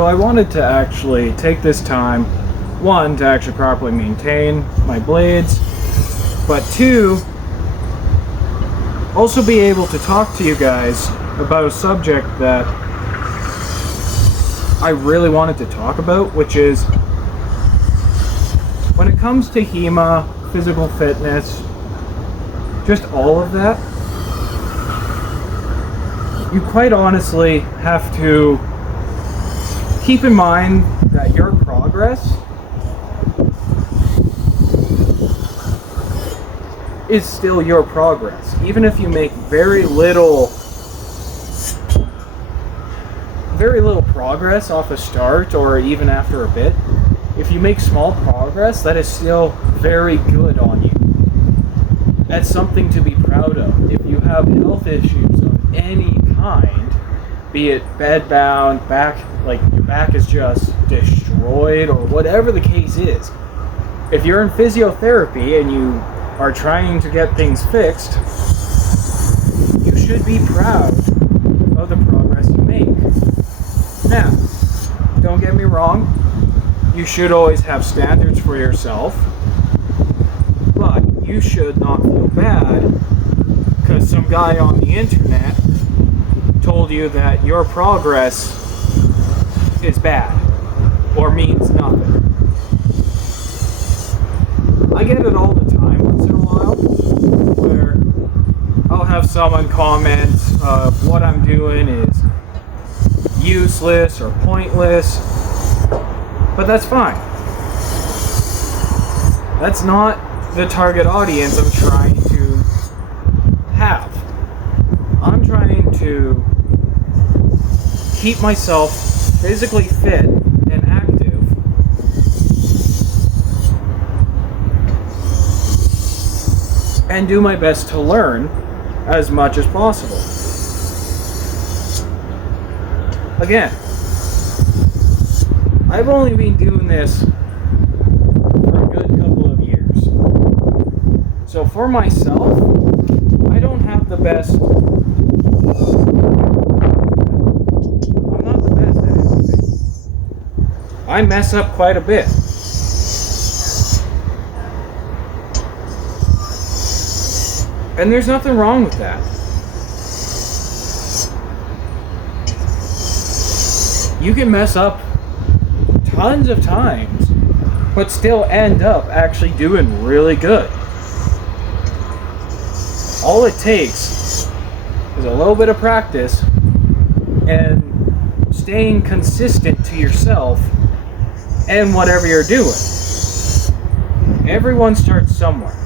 So I wanted to actually take this time, one, to actually properly maintain my blades, but two, also be able to talk to you guys about a subject that I really wanted to talk about, which is when it comes to HEMA, physical fitness, just all of that, you quite honestly have to keep in mind that your progress is still your progress. Even if you make very little progress off a start or even after a bit, if you make small progress, that is still very good on you. That's something to be proud of. If you have health issues of any kind, be it bedbound, like your back is just destroyed or whatever the case is, if you're in physiotherapy and you are trying to get things fixed, you should be proud of the progress you make. Now, don't get me wrong, you should always have standards for yourself, but you should not feel bad because some guy on the internet told you that your progress is bad or means nothing. I get it all the time once in a while where I'll have someone comment what I'm doing is useless or pointless, but that's fine. That's not the target audience I'm trying to have. I'm trying to keep myself physically fit and active and do my best to learn as much as possible. Again, I've only been doing this for a good couple of years. So for myself, I don't have the best. I'm not the best at everything. I mess up quite a bit. And there's nothing wrong with that. You can mess up tons of times, but still end up actually doing really good. All it takes is a little bit of practice and staying consistent to yourself and whatever you're doing. Everyone starts somewhere.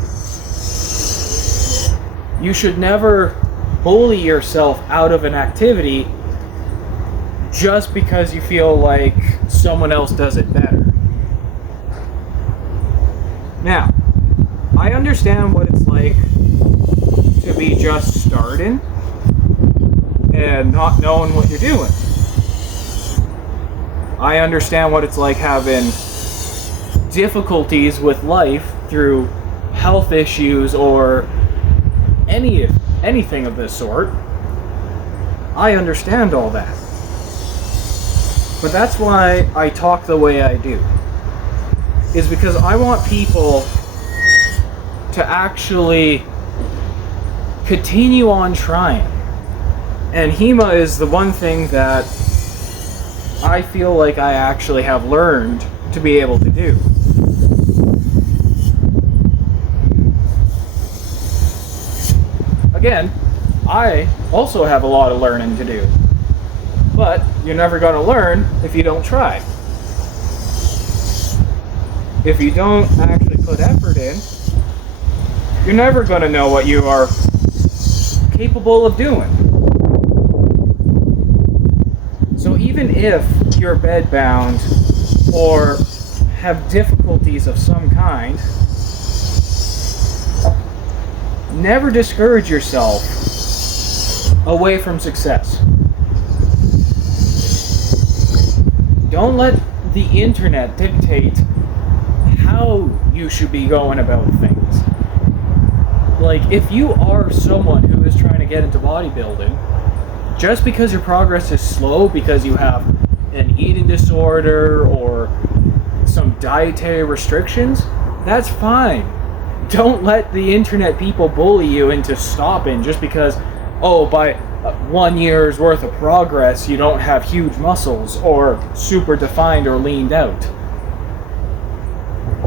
You should never bully yourself out of an activity just because you feel like someone else does it better. Now, I understand what it's like to be just starting and not knowing what you're doing. I understand what it's like having difficulties with life through health issues or anything of this sort. I understand all that. But that's why I talk the way I do. Is because I want people to actually continue on trying. And HEMA is the one thing that I feel like I actually have learned to be able to do. Again, I also have a lot of learning to do. But you're never going to learn if you don't try. If you don't actually put effort in, you're never going to know what you are capable of doing. So even if you're bedbound or have difficulties of some kind, never discourage yourself away from success. Don't let the internet dictate how you should be going about things. Like, if you are someone who is trying to get into bodybuilding, just because your progress is slow because you have an eating disorder or some dietary restrictions, that's fine. Don't let the internet people bully you into stopping just because, oh, by 1 year's worth of progress you don't have huge muscles or super defined or leaned out.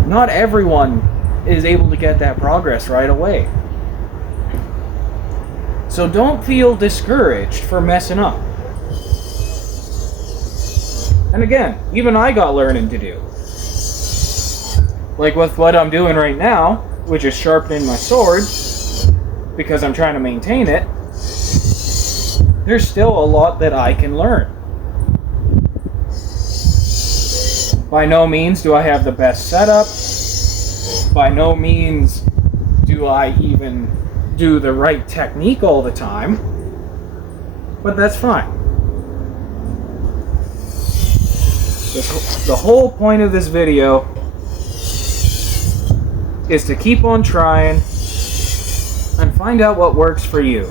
Not everyone is able to get that progress right away. So don't feel discouraged for messing up. And again, even I got learning to do. Like with what I'm doing right now, which is sharpening my sword, because I'm trying to maintain it, there's still a lot that I can learn. By no means do I have the best setup. By no means do I even do the right technique all the time. But that's fine. The whole point of this video is to keep on trying and find out what works for you.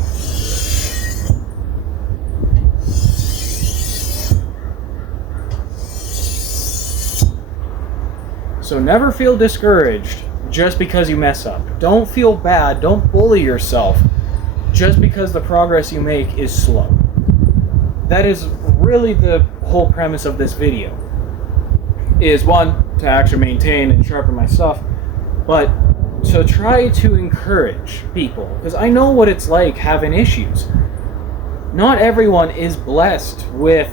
So never feel discouraged just because you mess up. Don't feel bad, don't bully yourself just because the progress you make is slow. That is really the whole premise of this video. Is one, to actually maintain and sharpen my stuff, but to try to encourage people, because I know what it's like having issues. Not everyone is blessed with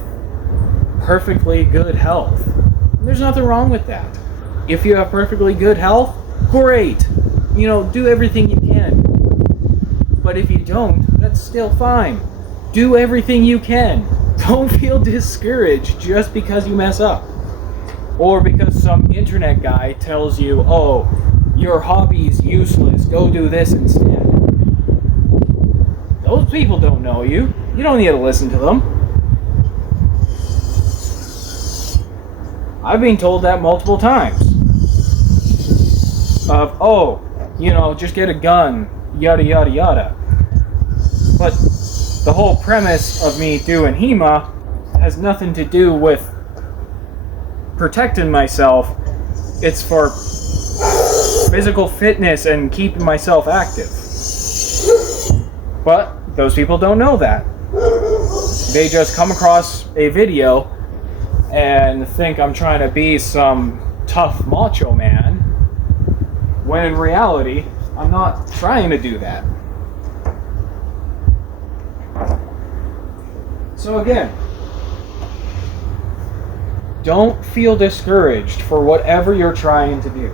perfectly good health. There's nothing wrong with that. If you have perfectly good health, great. You know, do everything you can. But if you don't, that's still fine. Do everything you can. Don't feel discouraged just because you mess up. Or because some internet guy tells you, oh, your hobby's useless, go do this instead. Those people don't know you. You don't need to listen to them. I've been told that multiple times. Of, oh, you know, just get a gun, yada yada yada. But the whole premise of me doing HEMA has nothing to do with protecting myself. It's for physical fitness and keeping myself active. But those people don't know that. They just come across a video and think I'm trying to be some tough macho man, when in reality, I'm not trying to do that. So again, don't feel discouraged for whatever you're trying to do.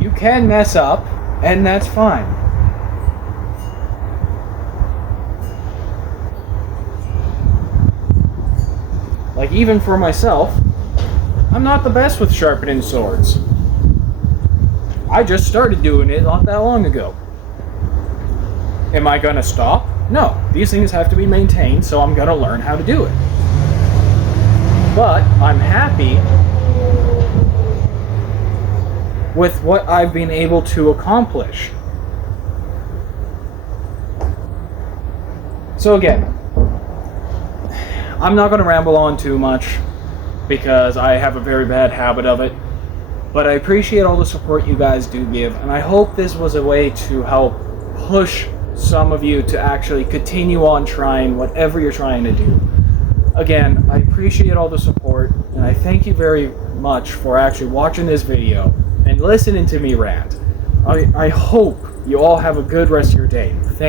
You can mess up, and that's fine. Like, even for myself, I'm not the best with sharpening swords. I just started doing it not that long ago. Am I gonna stop? No. These things have to be maintained, so I'm gonna learn how to do it. But I'm happy with what I've been able to accomplish. So again, I'm not going to ramble on too much because I have a very bad habit of it, but I appreciate all the support you guys do give, and I hope this was a way to help push some of you to actually continue on trying whatever you're trying to do. Again, I appreciate all the support, and I thank you very much for actually watching this video and listening to me rant. I hope you all have a good rest of your day. Thank you.